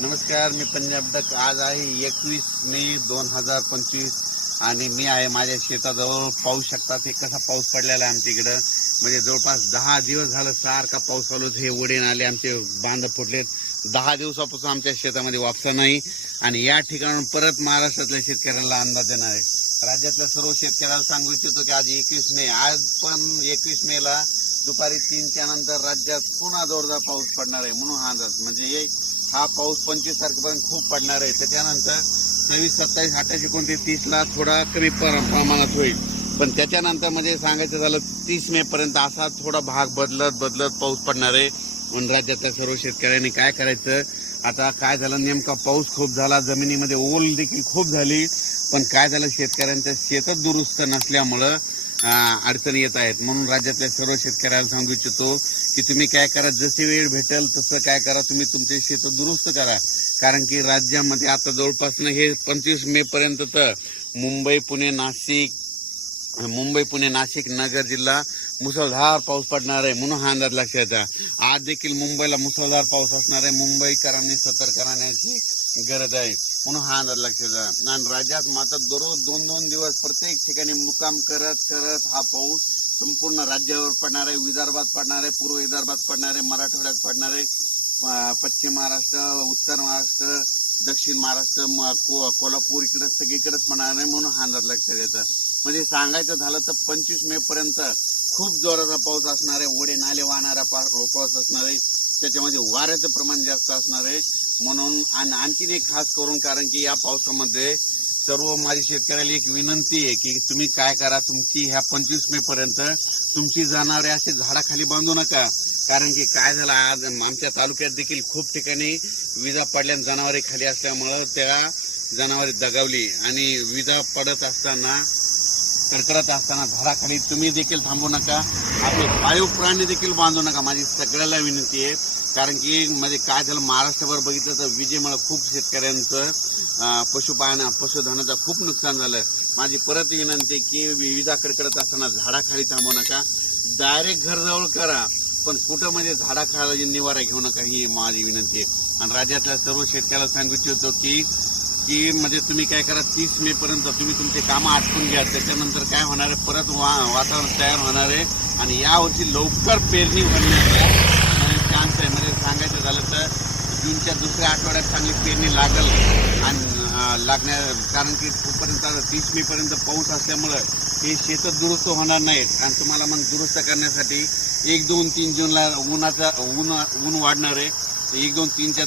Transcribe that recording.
नमस्कार, मी पंजाब डक. आज आहे 21 मे 2025 आणि मी आहे माझ्या शेताजवळ. पाहू शकता ते कसा पाऊस पडलेला आहे आमच्या इकडं. म्हणजे जवळपास 10 दिवस झालं सारखा पाऊस चालू. हे वडे नाले आमचे बांध फुटलेत. 10 दिवसापासून आमच्या शेतामध्ये वापसा नाही आणि या ठिकाणून परत महाराष्ट्रातल्या शेतकऱ्यांना अंदाज देणार आहे. राज्यातल्या सर्व शेतकऱ्यांना सांगू इच्छितो की आज 21 मे, आज पण 21 मे ला दुपारी 3च्या नंतर राज्यात पुन्हा जोरदार पाऊस पडणार आहे. म्हणून हा अंदाज म्हणजे हा पाऊस 25 तारखेपर्यंत खूप पडणार आहे. त्याच्यानंतर 26, 27, 28, 29, 30 ला थोडा कमी प्रमाणात होईल. पण त्याच्यानंतर म्हणजे सांगायचं झालं 30 मे पर्यंत असा थोडा भाग बदलत पाऊस पडणार आहे. म्हणून राज्यातल्या सर्व शेतकऱ्यांनी काय करायचं, आता काय झालं, नेमका पाऊस खूप झाला, जमिनीमध्ये ओल देखील खूप झाली. पण काय झालं, शेतकऱ्यांच्या शेतच दुरुस्त नसल्यामुळं अडचणी येत आहेत. म्हणून राज्यातल्या सर्व शेतकऱ्यांना सांगू इच्छितो की तुम्ही काय करा, जशी वेळ भेटेल तसं काय करा, तुम्ही तुमचे शेत दुरुस्त करा. कारण की राज्यामध्ये आता जवळपास हे 25 मे पर्यंत तर मुंबई पुणे नाशिक नगर जिल्हा मुसळधार पाऊस पडणार आहे. म्हणून हा अंदाज लक्षात द्या. आज देखील मुंबईला मुसळधार पाऊस असणार आहे. मुंबईकरांनी सतर्क राहण्याची गरज आहे. म्हणून हा अंदाज लक्षात द्या. आणि राज्यात मात्र दररोज 2-2 दिवस प्रत्येक ठिकाणी मुक्काम करत हा पाऊस संपूर्ण राज्यावर पडणार आहे. विदर्भात पडणार आहे, पूर्व विदर्भात पडणार आहे, मराठवाड्यात पडणार आहे, पश्चिम महाराष्ट्र, उत्तर महाराष्ट्र, दक्षिण महाराष्ट्र, कोल्हापूर इकडे सगळीकडेच पडणार आहे. म्हणून हा अंदाज लक्षात द्यायचा. म्हणजे सांगायचं झालं तर 25 मे पर्यंत खूप जोराचा पाऊस असणार आहे. ओढे नाले वाहणारा पाऊस असणार आहे. त्याच्यामध्ये वाऱ्याचं प्रमाण जास्त असणार आहे. म्हणून आणखीन एक खास करून, कारण की या पावसामध्ये सर्व माझी शेतकऱ्याला एक विनंती आहे की तुम्ही काय करा, तुमची ह्या 25 मे पर्यंत तुमची जनावरे असे झाडाखाली बांधू नका. कारण की काय झालं, आज आमच्या तालुक्यात देखील खूप ठिकाणी विजा पडल्या, जनावरे खाली असल्यामुळं त्या जनावरे दगावली आणि विजा पडत असताना, कडकडत असताना झाडाखाली तुम्ही देखील थांबू नका. आपले पाळीव प्राणी देखील बांधू नका. माझी सगळ्याला विनंती आहे. कारण की म्हणजे काय झालं, महाराष्ट्रभर बघितलं तर विजेमुळे खूप शेतकऱ्यांचं पशुधनाचं खूप नुकसान झालं. माझी परत विनंती की विजा कडकडत असताना झाडाखाली थांबू नका. डायरेक्ट घर जवळ करा, पण कुठं म्हणजे झाडाखाली निवारा घेऊ नका, ही माझी विनंती आहे. आणि राज्यातल्या सर्व शेतकऱ्याला सांगू इच्छितो की म्हणजे तुम्ही काय करा, 30 मे पर्यंत तुम्ही तुमचे कामं आटपून घ्या. त्याच्यानंतर काय होणार आहे, परत वातावरण तयार होणार आहे आणि यावर्षी लवकर पेरणी होण्याचा चान्स आहे. म्हणजे सांगायचं झालं तर जूनच्या दुसऱ्या आठवड्यात चांगली पेरणी लागल आणि कारण की तोपर्यंत 30 मे पर्यंत पाऊस असल्यामुळं हे शेत दुरुस्त होणार नाहीत. आणि तुम्हाला मग दुरुस्त करण्यासाठी 1, 2, 3 जूनला ऊन वाढणार आहे. 1, 2, 3च्या